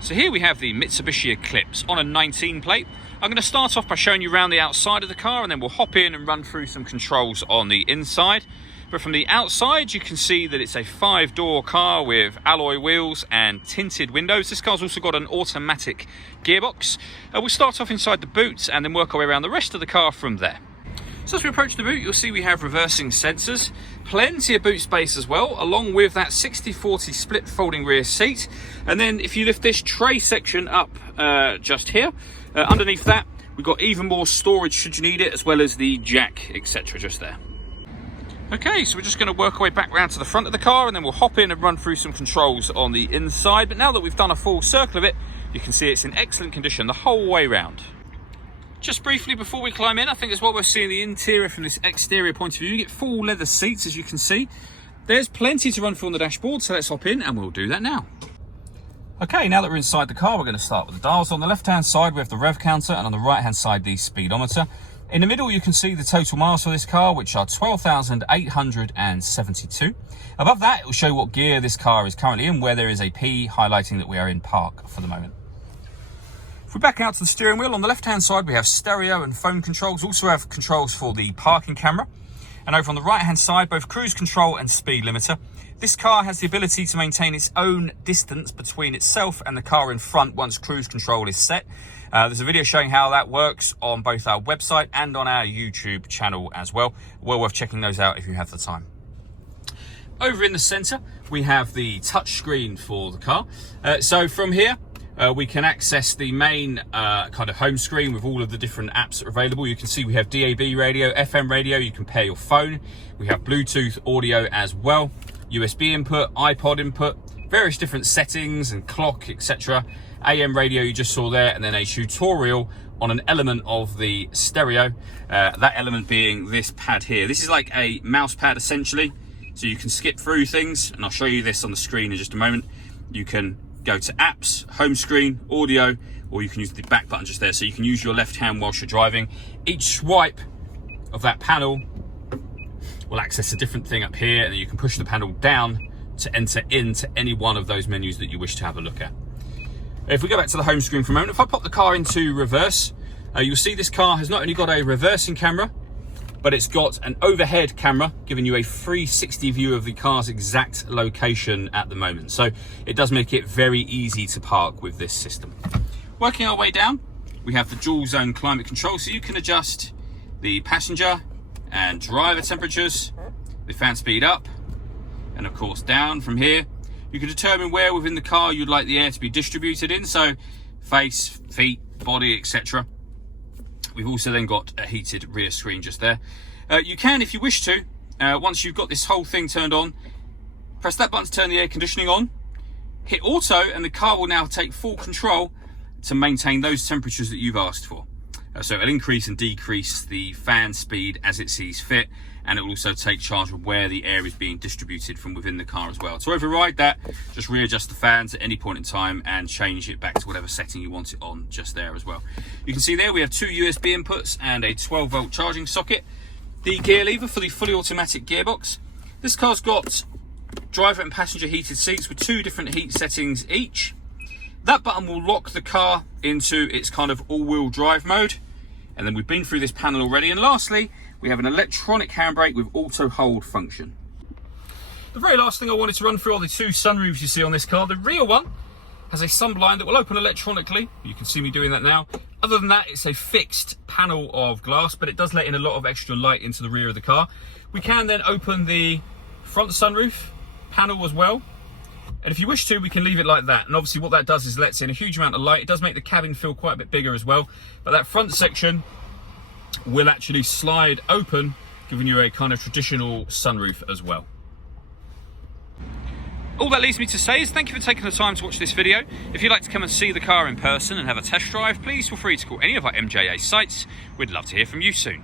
So here we have the Mitsubishi Eclipse on a 19 plate. I'm going to start off by showing you around the outside of the car, and then we'll hop in and run through some controls on the inside. But from the outside, you can see that it's a 5-door car with alloy wheels and tinted windows. This car's also got an automatic gearbox. We'll start off inside the boot and then work our way around the rest of the car from there. So as we approach the boot, you'll see we have reversing sensors, plenty of boot space as well, along with that 60/40 split folding rear seat. And then if you lift this tray section up just here, underneath that, we've got even more storage should you need it, as well as the jack, etc. just there. Okay, so we're just going to work our way back round to the front of the car, and then we'll hop in and run through some controls on the inside. But now that we've done a full circle of it, you can see it's in excellent condition the whole way round. Just briefly before we climb in, I think it's what we're seeing the interior from this exterior point of view. You get full leather seats, as you can see. There's plenty to run through on the dashboard, so let's hop in and we'll do that now. Okay, now that we're inside the car, we're going to start with the dials. On the left-hand side, we have the rev counter, and on the right-hand side, the speedometer. In the middle, you can see the total miles for this car, which are 12,872. Above that, it will show what gear this car is currently in, where there is a P highlighting that we are in park for the moment. If we back out to the steering wheel, on the left-hand side, we have stereo and phone controls. Also have controls for the parking camera. And over on the right-hand side, both cruise control and speed limiter. This car has the ability to maintain its own distance between itself and the car in front once cruise control is set. There's a video showing how that works on both our website and on our YouTube channel as well. Well worth checking those out if you have the time. Over in the center, we have the touch screen for the car. So from here, we can access the main kind of home screen with all of the different apps that are available. You can see we have DAB radio, FM radio, you can pair your phone. We have Bluetooth audio as well, USB input, iPod input, various different settings and clock, etc. AM radio you just saw there, and then a tutorial on an element of the stereo. That element being this pad here. This is like a mouse pad essentially, so you can skip through things, and I'll show you this on the screen in just a moment. You can go to apps, home screen, audio, or you can use the back button just there, so you can use your left hand whilst you're driving. Each swipe of that panel will access a different thing up here, and then you can push the panel down to enter into any one of those menus that you wish to have a look at. If we go back to the home screen for a moment, if I pop the car into reverse, you'll see this car has not only got a reversing camera, but it's got an overhead camera giving you a 360 view of the car's exact location at the moment. So it does make it very easy to park with this system. Working our way down, we have the dual zone climate control, so you can adjust the passenger and driver temperatures, the fan speed up, and of course down. From here, you can determine where within the car you'd like the air to be distributed in, so face, feet, body, etc. We've also then got a heated rear screen just there. You can, if you wish to, once you've got this whole thing turned on, press that button to turn the air conditioning on, hit auto, and the car will now take full control to maintain those temperatures that you've asked for. So it'll increase and decrease the fan speed as it sees fit, and it will also take charge of where the air is being distributed from within the car as well. To override that, just readjust the fans at any point in time and change it back to whatever setting you want it on just there as well. You can see there we have 2 USB inputs and a 12-volt charging socket. The gear lever for the fully automatic gearbox. This car's got driver and passenger heated seats with 2 different heat settings each. That button will lock the car into its kind of all-wheel drive mode. And then we've been through this panel already. And lastly, we have an electronic handbrake with auto hold function. The very last thing I wanted to run through are the 2 sunroofs you see on this car. The rear one has a sunblind that will open electronically. You can see me doing that now. Other than that, it's a fixed panel of glass, but it does let in a lot of extra light into the rear of the car. We can then open the front sunroof panel as well. And if you wish to, we can leave it like that. And obviously what that does is lets in a huge amount of light. It does make the cabin feel quite a bit bigger as well. But that front section will actually slide open, giving you a kind of traditional sunroof as well. All that leaves me to say is thank you for taking the time to watch this video. If you'd like to come and see the car in person and have a test drive, please feel free to call any of our MJA sites. We'd love to hear from you soon.